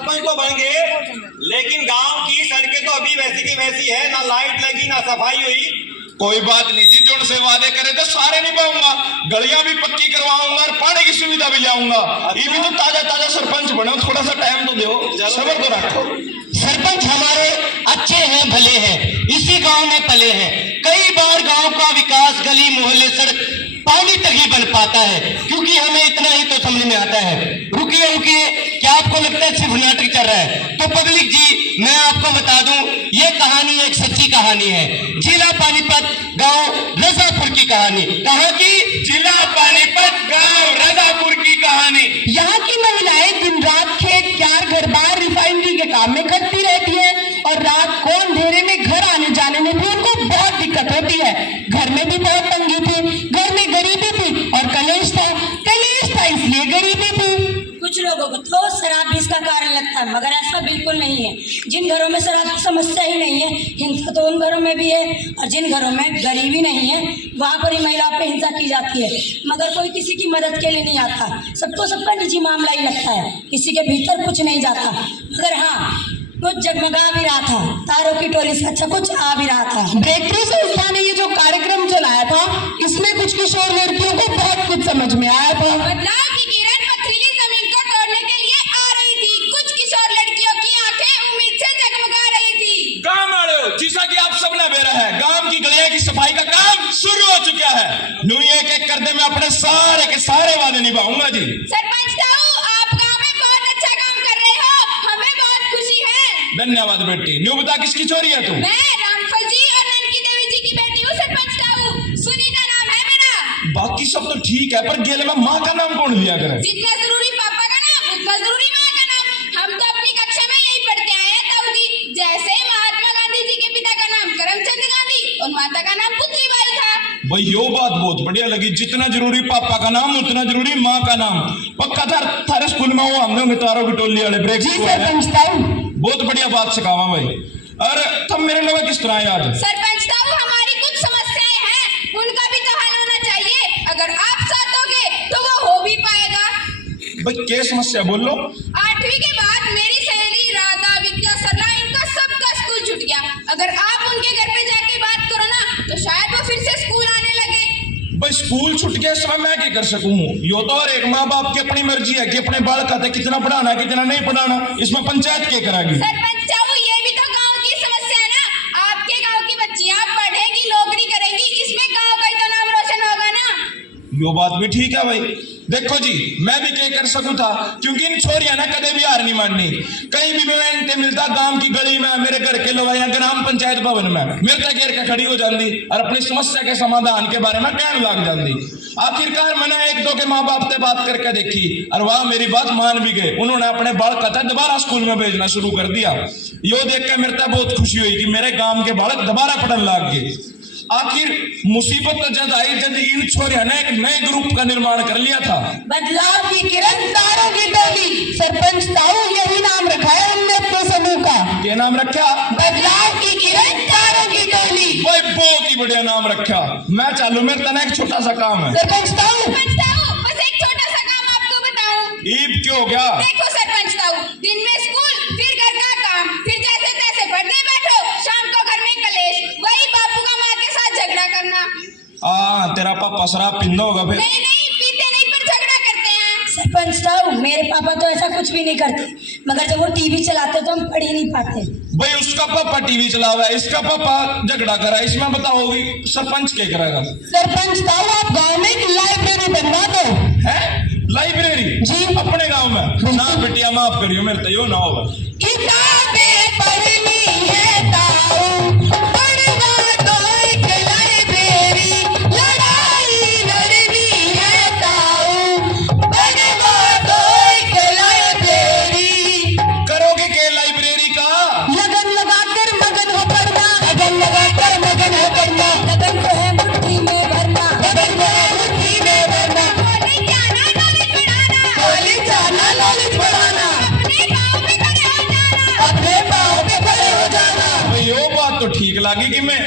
सरपंच तो बन गए, लेकिन गांव की सड़कें तो अभी वैसी की वैसी है, ना लाइट लगी ना सफाई हुई। कोई बात नहीं जी, जो से वादे करे तो सारे निभाऊंगा। गलियां भी पक्की करवाऊंगा और पानी की सुविधा भी लाऊंगा। ये भी तो ताजा ताजा सरपंच बने, थोड़ा सा टाइम तो दो, सब्र तो रखो। सरपंच हमारे अच्छे हैं, भले हैं, इसी गांव में पले हैं। कई बार गांव का विकास, गली मोहल्ले, सड़क, पानी तक ही बन पाता है, क्योंकि हमें इतना ही तो समझ में आता है। रुकिए रुकिए, क्या आपको लगता है सिर्फ नाटक चल रहा है? तो पब्लिक जी, मैं आपको बता दूं, ये कहानी एक सच्ची कहानी है। जिला पानीपत, गांव रजापुर की कहानी। कहाँ की? जिला पानीपत, गांव रजापुर की कहानी। यहाँ की महिलाएं दिन रात खेत, क्यार, घर बार, रिफाइनरी के काम में खटती रहती है, और रात को अंधेरे में घर आने जाने में भी उनको बहुत दिक्कत होती है। घर में भी बहुत तंगी थी, घर में गरीबी थी और कलेश था इसलिए गरीबी थी। कुछ लोगों को तो शराब भी इसका कारण लगता है, मगर ऐसा बिल्कुल नहीं है। जिन घरों में शराब की समस्या ही नहीं है, हिंसा तो उन घरों में भी है, और जिन घरों में गरीबी नहीं है वहाँ पर ही महिलाओं पे हिंसा की जाती है, मगर कोई किसी की मदद के लिए नहीं आता। सबको सबका निजी मामला ही लगता है, किसी के भीतर कुछ नहीं जाता। मगर हाँ, कुछ जगमगा भी रहा था, तारों की टोली से अच्छा कुछ आ भी रहा था। ब्रेक थ्रू संस्था ने ये जो कार्यक्रम चलाया था, इसमें कुछ किशोर लड़कियों को बहुत कुछ समझ में आया था। बदलाव की किरण पथरीली जमीन को तोड़ने के लिए आ रही थी। कुछ किशोर लड़कियों की आंखें उम्मीद से जगमगा रही थी। गांव वालों, जैसा कि आप सबने बेरा है, गांव की गलियां की सफाई का काम शुरू हो चुका है। न्यू एक एक करते मैं अपने सारे के सारे वादे निभाऊंगा जी। सरपंच ताऊ, आप गांव में बहुत अच्छा काम कर रहे हो, हमें बहुत खुशी है। धन्यवाद बेटी। न्यू बता, किसकी चोरी है तू? मैं रामफल जी और ननकी देवी जी की बेटी हूँ सरपंच ताऊ। सुनीता नाम है मेरा। बाकी सब तो ठीक है, पर गेल में माँ का नाम कौन लिया करे? जितना जरूरी पापा का नाम, उतना जरूरी माँ का नाम। हम तो अपनी कक्षा में यही पढ़ते आए हैं ताऊ जी। जैसे महात्मा गांधी जी के पिता का नाम करमचंद गांधी और माता का नाम पुतलीबाई था। भाई यो बात बहुत बढ़िया लगी। जितना जरूरी पापा का नाम, उतना जरूरी माँ का नाम। पक्का थारे स्कूल में वो हम लोग तारों की टोली वाले ब्रेक जी सरपंच ताऊ, बहुत बढ़िया बात सिखावा भाई। अरे तुम मेरे लगा किस तरह याद? सरपंच ताऊ, हमारी कुछ समस्याएं हैं, उनका भी तो हल होना चाहिए। अगर आप साथ दोगे तो वो हो भी पाएगा। भाई क्या समस्या बोल लो। 8वीं के बाद मेरी सहेली राधा, विद्या, सरला, इनका सबका स्कूल छूट गया। अगर आप उनके घर पे जाके बात करो ना, तो शायद वो फिर से स्कूल आने लगे। भाई स्कूल छूट गया, इस समय मैं क्या कर सकूं? यो तो और एक माँ बाप की अपनी मर्जी है कि अपने बाल का कितना पढ़ाना कितना नहीं पढ़ाना, इसमें पंचायत क्या कराएगी? सरपंच ताऊ, ये भी तो गांव की समस्या है ना। आपके गांव की बच्चियां पढ़ेगी, नौकरी करेंगी, इसमें गांव का ही तो नाम रोशन होगा ना। यो बात भी ठीक है भाई। देखो जी, मैं भी क्या कर सकूं था, क्योंकि इन छोरियां ना कदे भी हार नहीं माननी। कहीं भी मैं मिलता गांव की गली में, मेरे घर के लोग या ग्राम पंचायत भवन में मेरे तक घेर के खड़ी हो जाती और अपनी समस्या के समाधान के बारे में कहने लग जाती। आखिरकार मैंने एक दो के माँ बाप से बात करके देखी और वह मेरी बात मान भी गए। उन्होंने अपने बालक का दोबारा स्कूल में भेजना शुरू कर दिया। यो देख कर मेरे को बहुत खुशी हुई कि मेरे गांव के बालक दोबारा पढ़ने लग गए। आखिर मुसीबत तो जब आई जब इन छोरिया ने एक नए ग्रुप का निर्माण कर लिया था। बदलाव की किरण, तारों की टोली। सरपंच ताऊ, यही नाम रखा है हमने अपने समूह का। क्या नाम रखा? बदलाव की किरण, तारों की टोली। भाई बहुत ही बढ़िया नाम रखा। मैं चालू, मेरे तना एक छोटा सा काम है। सरपंच ताऊ, बस एक छोटा सा काम आपको बताऊं। ईब क्यों हो गया? देखो सरपंच ताऊ, दिन में स्कूल, फिर घर का काम, फिर जैसे तैसे पढ़ने बैठो, शाम को घर में कलेश, वही बापू का माँ के साथ झगड़ा करना। तेरा पापा शराब पींदा होगा फिर? नहीं नहीं, पीते नहीं, पर झगड़ा करते हैं। सरपंच ताऊ, मेरे पापा तो ऐसा कुछ भी नहीं करते, मगर जब वो टीवी चलाते तो हम पढ़ ही नहीं पाते। भाई उसका पापा टीवी चला हुआ है, इसका पापा झगड़ा करा, इसमें बताओगी सरपंच क्या करेगा? सरपंच ताऊ, आप गांव में एक लाइब्रेरी बनवा दो। है लाइब्रेरी जी अपने गांव में? ना बेटिया माफ करियो, मेरे तो यो ना होगा। किताबें पढ़नी है ताऊ, पढ़वा दो एक लाइब्रेरी। लड़ाई लड़नी है ताऊ, पढ़वा दो एक लाइब्रेरी। करोगे क्या लाइब्रेरी का? लगन लगाकर मगन हो पढ़ना, लगन लगाकर मगन हो पढ़ना। लगन तो है मुट्ठी में भरना, लगन को है मुट्ठी में भरना। कॉलेज जाना, नॉलेज बढ़ाना, कॉलेज जाना, नॉलेज बढ़ाना। अपने पाँव पे खड़े हो जाना। अपने पाँव पे खड़े हो जाना। भाई यो बात तो ठीक लगी कि मैं